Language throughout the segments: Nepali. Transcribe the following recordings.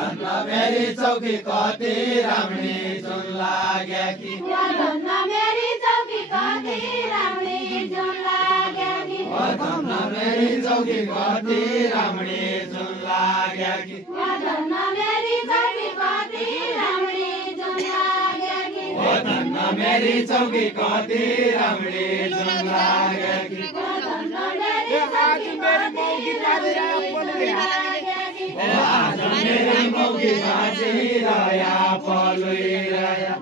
धन्न मेरी चौकी कति राम्री जुन लाग्या कि धन्न मेरी चौकी कति राम्री जुन लाग्या कि धन्न मेरी चौकी कति राम्री जुन लाग्या कि धन्न मेरी चौकी कति राम्री जुन लाग्या कि धन्न मेरी चौकी कति राम्री जुन लाग्या कि आज मेरी मौकी बाँचिरह्या पलुइरह्या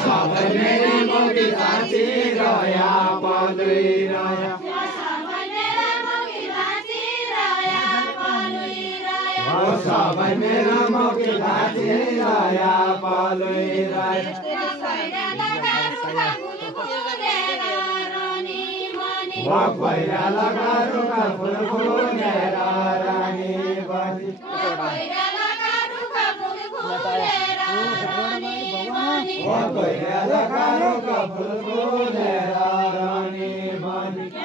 सबै मेरी मौकी बाँचिरह्या पलुइरह्या सबै मेरो मौकी बाँचिरह्या पलुइरह्या भैरा लगा रुखा फुल फुलेर रानी बनी भैरा लगा रुखा फुल फुलेर रानी बनी भैरा लगा रुखा फुल फुलेर रानी बनी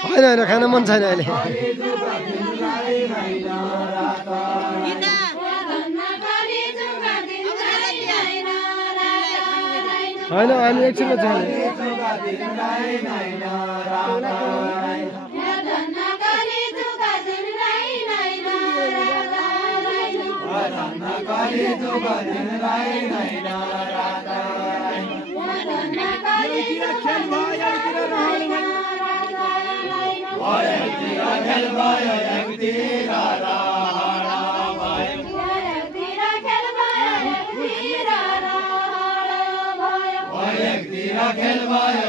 होइन होइन खान मन छैन अहिले होइन अहिले एकछिन छैन खेल भयो एकतिर रहरा भयो एकतिर खेल भयो